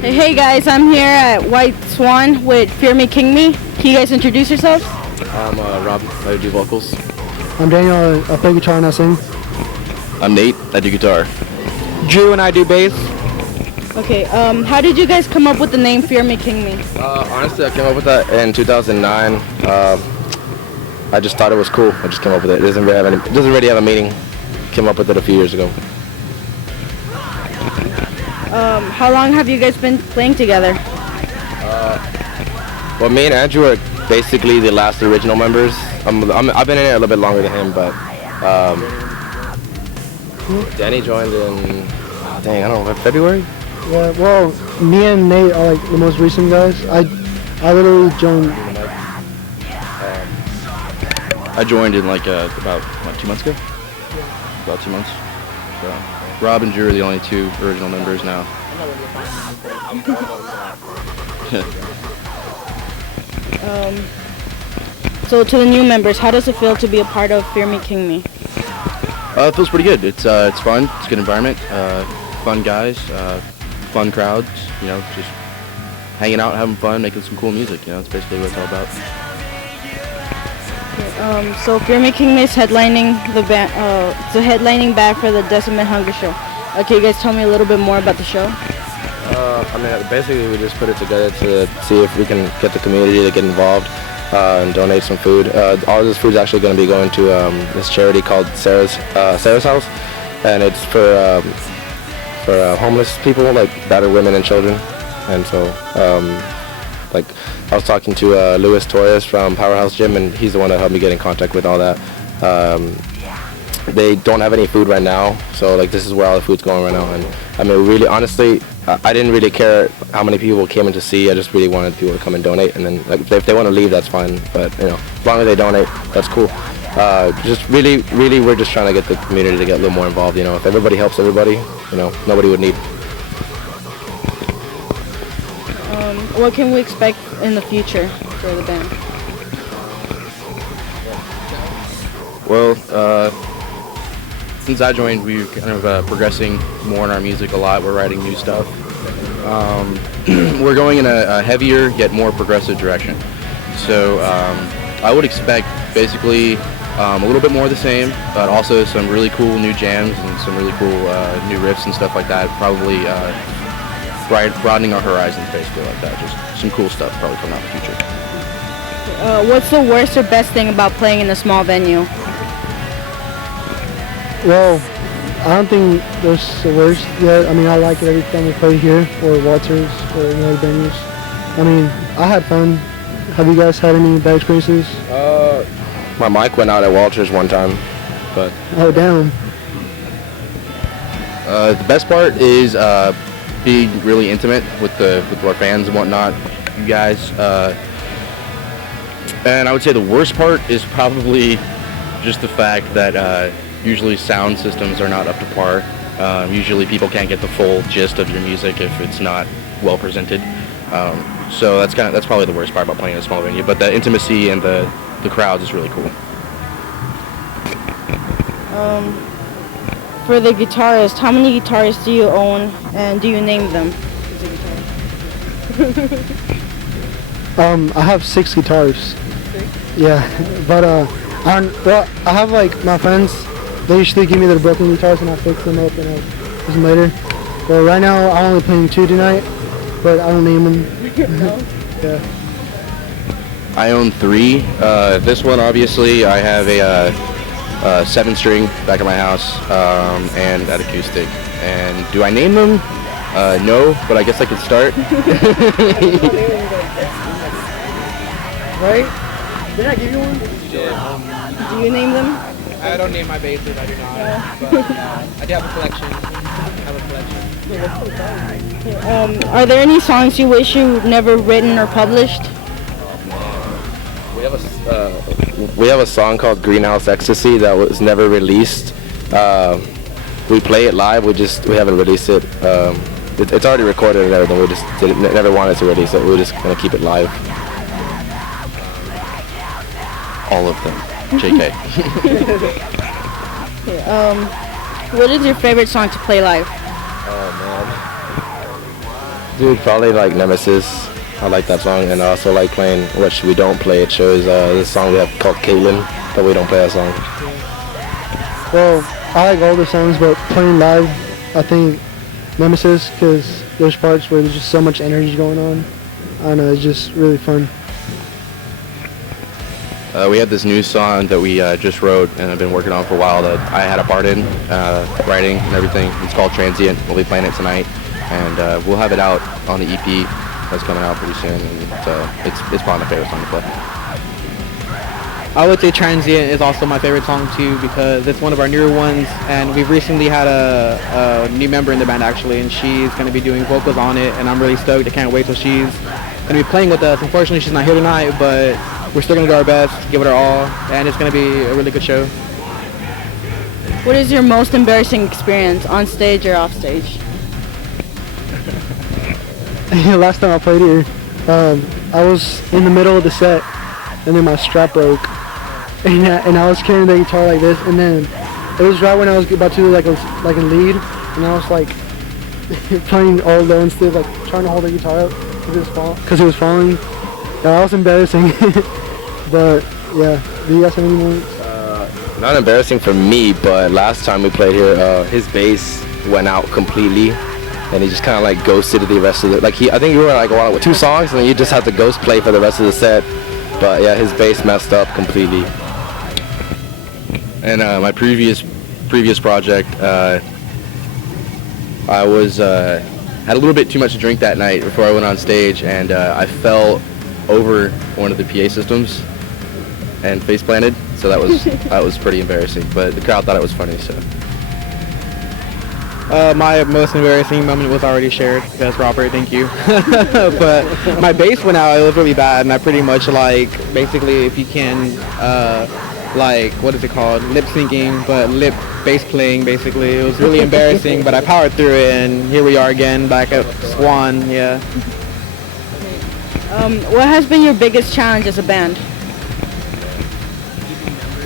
Hey guys, I'm here at White Swan with Fear Me King Me. Can you guys introduce yourselves? I'm Rob. I do vocals. I'm Daniel. I play guitar and I sing. I'm Nate. I do guitar. Drew and I do bass. Okay, how did you guys come up with the name Fear Me King Me? Honestly, I came up with that in 2009. I just thought it was cool. I just came up with it. It doesn't really have a meaning. Came up with it a few years ago. How long have you guys been playing together? Well, me and Andrew are basically the last original members. I've been in it a little bit longer than him, but Danny joined in, I don't know, February? Yeah, well, me and Nate are like the most recent guys. I literally joined. I joined in like about 2 months ago. About 2 months. So Rob and Drew are the only two original members now. So to the new members, how does it feel to be a part of Fear Me King Me? It feels pretty good. It's fun. It's a good environment. Fun guys. Fun crowds. You know, just hanging out, having fun, making some cool music. You know, that's basically what it's all about. So Fear Me King Me is headlining the band. It's a headlining back for the Decimate Hunger Show. Okay, you guys tell me a little bit more about the show. Basically we just put it together to see if we can get the community to get involved and donate some food. All of this food is actually going to be going to this charity called Sarah's House, and it's for homeless people, like battered women and children. And so, I was talking to Luis Torres from Powerhouse Gym, and he's the one that helped me get in contact with all that. They don't have any food right now, so this is where all the food's going right now. And really, honestly, I didn't really care how many people came in to see. I just really wanted people to come and donate, and then if they want to leave, that's fine. But as long as they donate, that's cool. Just really, we're just trying to get the community to get a little more involved. If everybody helps everybody, nobody would need. What can we expect in the future for the band? Well, since I joined, we're kind of progressing more in our music a lot. We're writing new stuff. We're going in a heavier yet more progressive direction. So I would expect basically a little bit more of the same, but also some really cool new jams and some really cool new riffs and stuff like that. Probably broadening our horizons, basically like that. Just some cool stuff probably coming out in the future. What's the worst or best thing about playing in a small venue? Well, I don't think there's the worst yet. I like it every time we play here or Walters or any other venues. I had fun. Have you guys had any bad experiences? My mic went out at Walters one time, but. Oh, damn. The best part is being really intimate with our fans and whatnot, you guys. And I would say the worst part is probably just the fact that usually sound systems are not up to par. Usually people can't get the full gist of your music if it's not well presented. So that's probably the worst part about playing in a small venue. But the intimacy and the crowds is really cool. For the guitarist, how many guitarists do you own, and do you name them? I have 6 guitars. Yeah, but I have my friends. They usually give me their broken guitars and I fix them up and I use them later. But right now I'm only playing 2 tonight, but I don't name them. Yeah. I own 3. This one, obviously, I have a 7-string back at my house and that acoustic. And do I name them? No, but I guess I could start. Right? Did I give you one? Yeah. Do you name them? I don't name my basses, I do not. No. But I do have a collection. Are there any songs you wish you'd never written or published? We have a song called Greenhouse Ecstasy that was never released. We play it live. We haven't released it. It's already recorded and everything. We just never wanted to release it. We're just gonna keep it live. All of them. JK. What is your favorite song to play live? Oh Dude, probably like Nemesis. I like that song, and I also like playing which we don't play. It shows this song we have called Caitlin, but we don't play that song. Well, I like all the songs, but playing live, I think Nemesis, because there's parts where there's just so much energy going on. I don't know, it's just really fun. We have this new song that we just wrote and have been working on for a while that I had a part in, writing and everything. It's called Transient. We'll be playing it tonight, and we'll have it out on the EP that's coming out pretty soon. And it's probably my favorite song to play. I would say Transient is also my favorite song too because it's one of our newer ones, and we've recently had a new member in the band actually, and she's going to be doing vocals on it, and I'm really stoked. I can't wait till she's going to be playing with us. Unfortunately, she's not here tonight, but we're still going to do our best, give it our all, and it's going to be a really good show. What is your most embarrassing experience on stage or off stage? Last time I played here, I was in the middle of the set, and then my strap broke, and I was carrying the guitar like this, and then it was right when I was about to do like a lead, and I was like playing all low and stiff, like trying to hold the guitar up because it was falling. Yeah, that was embarrassing. But yeah, do you guys have any moments? Not embarrassing for me, but last time we played here, his bass went out completely, and he just kind of like ghosted the rest of the. Like I think you were like with 2 songs, and then you just had to ghost play for the rest of the set. But yeah, his bass messed up completely. And my previous project, I was had a little bit too much to drink that night before I went on stage, and I fell over one of the PA systems and face planted. So that was pretty embarrassing, but the crowd thought it was funny. So My most embarrassing moment was already shared because Robert, thank you. But my bass went out. It was really bad, and I pretty much basically if you can what is it called, lip syncing, but lip bass playing basically. It was really embarrassing, but I powered through it, and here we are again back at Swan. Yeah. What has been your biggest challenge as a band?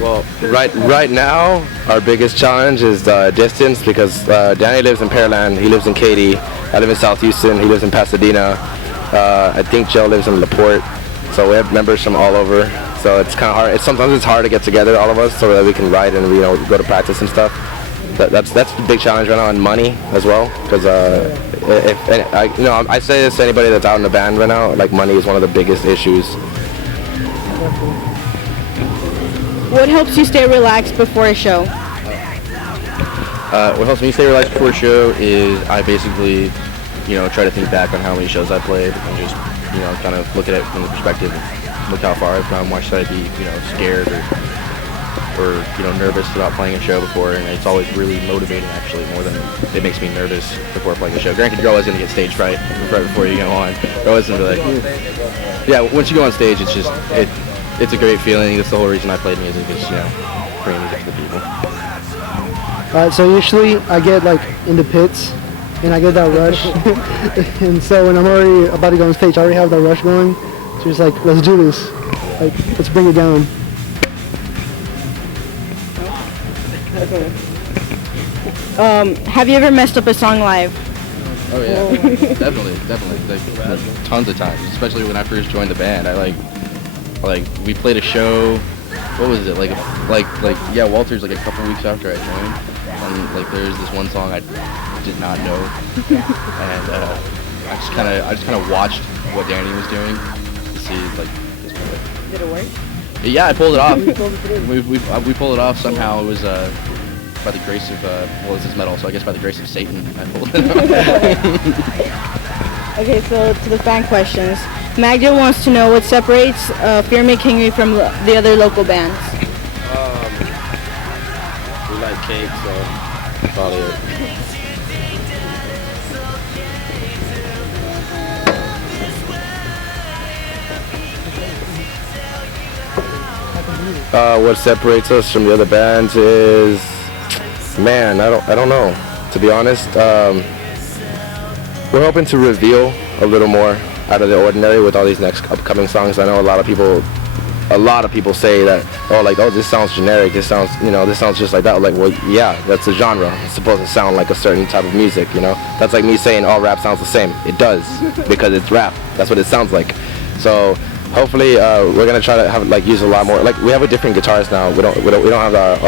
Well, right now, our biggest challenge is distance because Danny lives in Pearland, he lives in Katy, I live in South Houston, he lives in Pasadena, I think Joe lives in LaPorte, so we have members from all over, so it's kind of hard. Sometimes it's hard to get together, all of us, so that we can write and go to practice and stuff. That's the big challenge right now, and money as well, because I say this to anybody that's out in the band right now, like money is one of the biggest issues. What helps you stay relaxed before a show? What helps me stay relaxed before a show is I basically, try to think back on how many shows I played and just, kind of look at it from the perspective of look how far I've come. Why should I be, scared or nervous about playing a show before? And it's always really motivating, actually, more than it makes me nervous before playing a show. Granted, you're always going to get stage fright right before you go on. You're always going to be like, yeah, once you go on stage, it's just, it's a great feeling. That's the whole reason I played music is, bringing music to the people. So usually I get in the pits and I get that rush. And so when I'm already about to go on stage, I already have that rush going. So it's let's do this. Let's bring it down. Okay. Have you ever messed up a song live? Oh yeah, definitely. Tons of times, especially when I first joined the band. We played a show. What was it? Walter's a couple weeks after I joined, and there's this one song I did not know, and I just kind of watched what Danny was doing to see Did it work? Yeah, I pulled it off. You pulled it through. We pulled it off somehow. It was by the grace of this is metal, so I guess by the grace of Satan, I pulled it off. Okay, so to the fan questions. Magda wants to know what separates Fear Me King Me from the other local bands. We like cake, so probably it. What separates us from the other bands is, man, I don't know. To be honest, we're hoping to reveal a little more out of the ordinary with all these next upcoming songs. I know a lot of people a lot of people say that, oh, this sounds generic, this sounds, this sounds just like that. Like, well, yeah, that's a genre. It's supposed to sound like a certain type of music, That's like me saying all rap sounds the same. It does, because it's rap. That's what it sounds like. So hopefully we're gonna try to have use a lot more. Like, we have a different guitarist now. We don't have our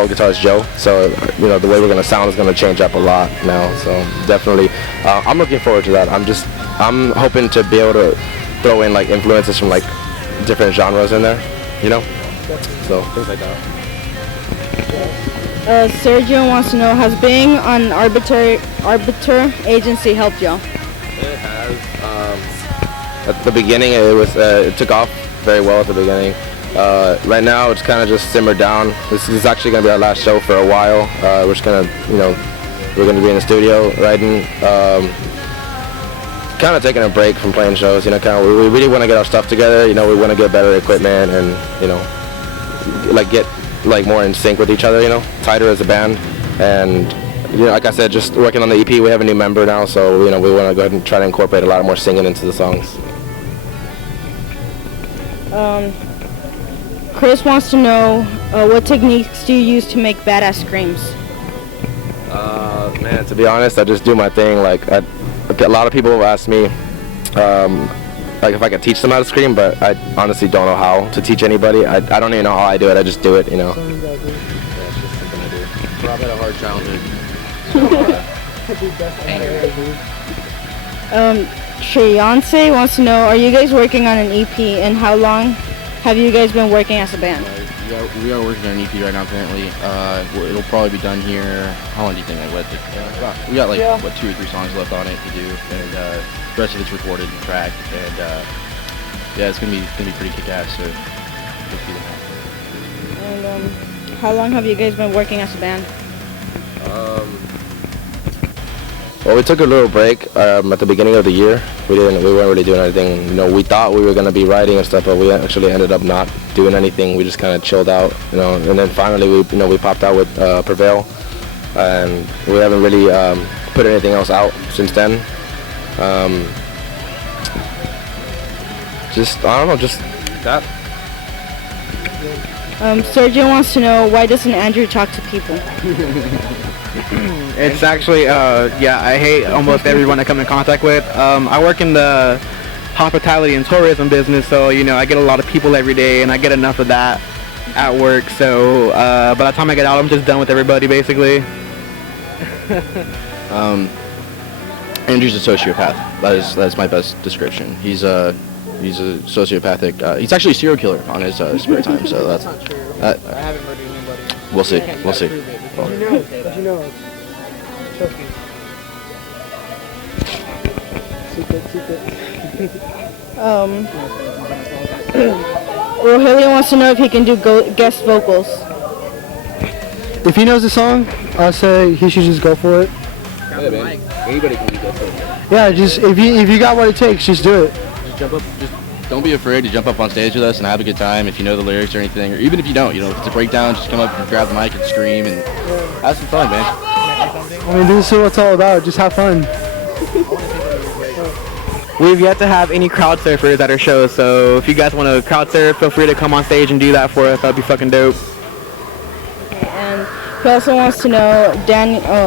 old guitarist Joe. So the way we're gonna sound is gonna change up a lot now. So definitely, I'm looking forward to that. I'm hoping to be able to throw in influences from different genres in there, So things like that. Sergio wants to know, has being on arbiter agency helped y'all? It has. At the beginning, it took off very well at the beginning. Right now, it's kind of just simmered down. This is actually going to be our last show for a while. We're just going to, we're going to be in the studio writing. Kind of taking a break from playing shows. We really want to get our stuff together. We want to get better equipment and, get more in sync with each other. Tighter as a band. And like I said, just working on the EP. We have a new member now, so we want to go ahead and try to incorporate a lot more singing into the songs. Chris wants to know, what techniques do you use to make badass screams? Man, to be honest, I just do my thing. A lot of people have asked me, if I could teach them how to scream, but I honestly don't know how to teach anybody. I don't even know how I do it. I just do it, Yeah, it's just something I do. Rob had a hard childhood. Treyonce wants to know, are you guys working on an EP, and how long have you guys been working as a band? We are working on an EP right now currently. It'll probably be done here. How long do you think we got 2 or 3 songs left on it to do, and the rest of it's recorded and tracked, and it's gonna be pretty kick-ass. So let's see that. And how long have you guys been working as a band? Well, we took a little break at the beginning of the year. We weren't really doing anything. We thought we were gonna be writing and stuff, but we actually ended up not doing anything. We just kind of chilled out, And then finally, we popped out with Prevail, and we haven't really put anything else out since then. Just that. Sergio wants to know, why doesn't Andrew talk to people? It's actually, I hate almost everyone I come in contact with. I work in the hospitality and tourism business, so, I get a lot of people every day, and I get enough of that at work, so by the time I get out, I'm just done with everybody, basically. Andrew's a sociopath. That's my best description. He's a sociopathic. He's actually a serial killer on his spare time. So that's not true. I haven't murdered anybody. We'll see. Well, Did you know? Trust me. Secret. Rogelio wants to know if he can do guest vocals. If he knows the song, I'll say he should just go for it. yeah, man. Anybody can do guest vocals. Yeah, just if you got what it takes, just do it. Just jump up. Just don't be afraid to jump up on stage with us and have a good time. If you know the lyrics or anything, or even if you don't, if it's a breakdown, just come up and grab the mic and scream and have some fun, man. I mean, this is what it's all about. Just have fun. We've yet to have any crowd surfers at our shows, so if you guys want to crowd surf, feel free to come on stage and do that for us. That'd be fucking dope. And he also wants to know,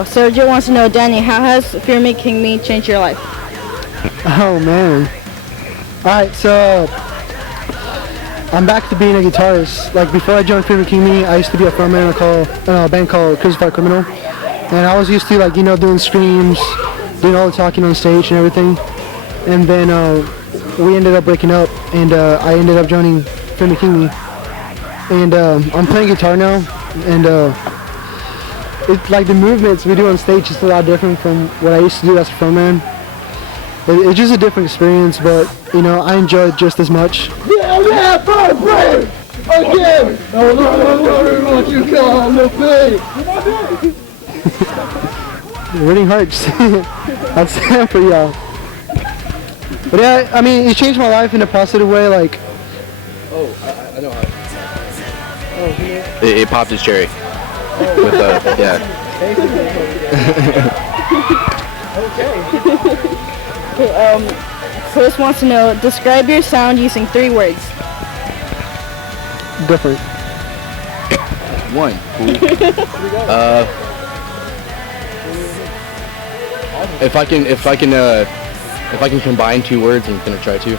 Sergio wants to know, Danny, how has Fear Making Me changed your life? Oh man. Alright, so I'm back to being a guitarist. Like before I joined Fear Making Me, I used to be a frontman in a band called Crucified Criminal. And I was used to doing screams, doing all the talking on stage and everything. And then we ended up breaking up, and I ended up joining Fear Making Me. And I'm playing guitar now, and it's like the movements we do on stage is a lot different from what I used to do as a frontman. It's just a different experience, but I enjoy it just as much. Yeah, fire brave again. What you call the pain. It really hurts. That's sad for y'all. But yeah, I mean, it changed my life in a positive way. Like, I know how. It popped his cherry. With yeah. Okay, Chris wants to know, describe your sound using 3 words. different. One. Cool. If I can combine two words, I'm gonna try to.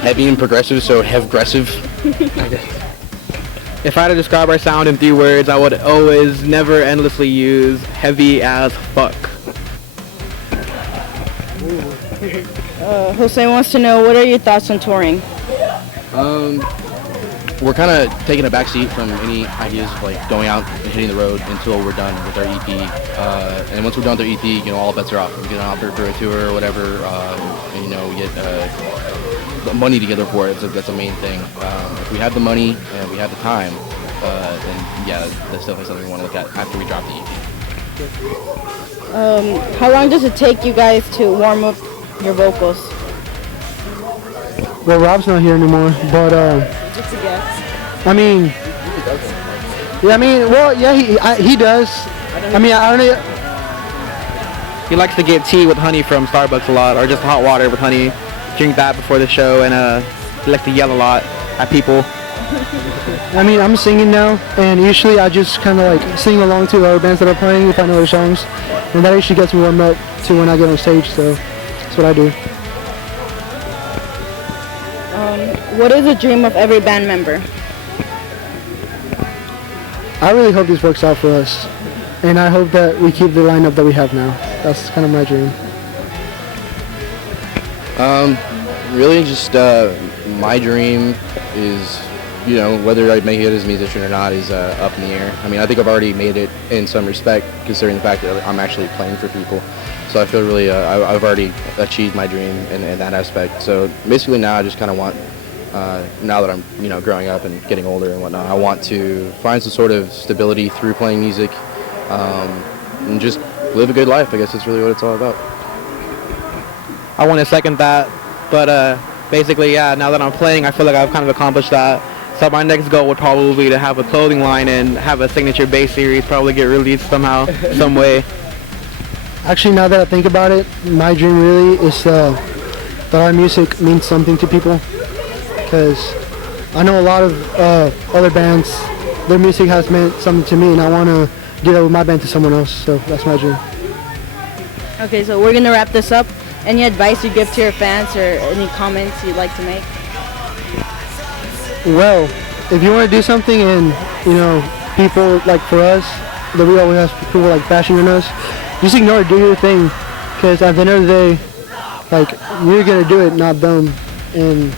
Heavy and progressive, so hev-gressive. If I had to describe our sound in 3 words, I would always, never endlessly use heavy as fuck. Jose wants to know, what are your thoughts on touring? We're kind of taking a back seat from any ideas of like going out and hitting the road until we're done with our EP. And once we're done with our EP, you know, all bets are off. We get on out there for a tour or whatever, and, you know, we get money together for it. So that's the main thing. If we have the money and we have the time, then yeah, that's definitely something we want to look at after we drop the EP. How long does it take you guys to warm up your vocals? Well, Rob's not here anymore, but Just a guess. I mean, he does. I mean, I don't know. He likes to get tea with honey from Starbucks a lot, or just hot water with honey. Drink that before the show, and he likes to yell a lot at people. I mean, I'm singing now, and usually I just kind of like sing along to the other bands that are playing if I know their songs, and that actually gets me warmed up to when I get on stage. So that's what I do. What is a dream of every band member? I really hope this works out for us, and I hope that we keep the lineup that we have now. That's kind of my dream. Really just my dream is, you know, whether I make it as a musician or not is up in the air. I mean, I think I've already made it in some respect, considering the fact that I'm actually playing for people. So I feel really, I've already achieved my dream in that aspect. So basically now I just kind of want, now that I'm, you know, growing up and getting older and whatnot, I want to find some sort of stability through playing music, and just live a good life. I guess that's really what it's all about. I want to second that, but basically, yeah, now that I'm playing, I feel like I've kind of accomplished that. So my next goal would probably be to have a clothing line and have a signature bass series probably get released somehow, some way. Actually, now that I think about it, my dream really is that our music means something to people. Because I know a lot of other bands, their music has meant something to me, and I want to do that with my band to someone else. So that's my dream. Okay, so we're gonna wrap this up. Any advice you give to your fans, or any comments you'd like to make? Well, if you want to do something and, you know, people, like for us, that we always have people like bashing on us, just ignore it, do your thing. Because at the end of the day, like, you're going to do it, not them. And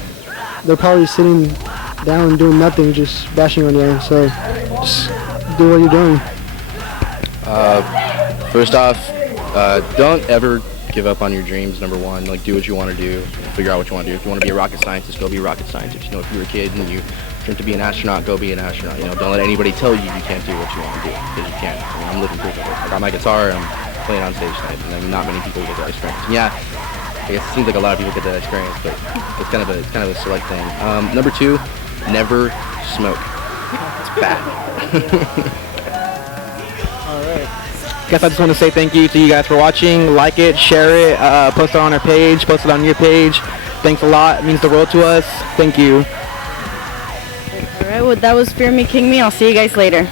they're probably sitting down doing nothing, just bashing on you. So just do what you're doing. First off, don't ever give up on your dreams. Number one, like, do what you want to do, figure out what you want to do. If you want to be a rocket scientist, go be a rocket scientist. You know, if you were a kid and you dreamt to be an astronaut, go be an astronaut. You know, don't let anybody tell you you can't do what you want to do, because you can. I mean, I'm living proof of it. I got my guitar, I'm playing on stage tonight, and I mean, not many people get that experience. And yeah, I guess it seems like a lot of people get that experience, but it's kind of a select thing. Number two, never smoke. It's bad. Guess I just want to say thank you to you guys for watching. Like it, share it, post it on our page, post it on your page. Thanks a lot. It means the world to us. Thank you. All right, well, that was Fear Me, King Me. I'll see you guys later.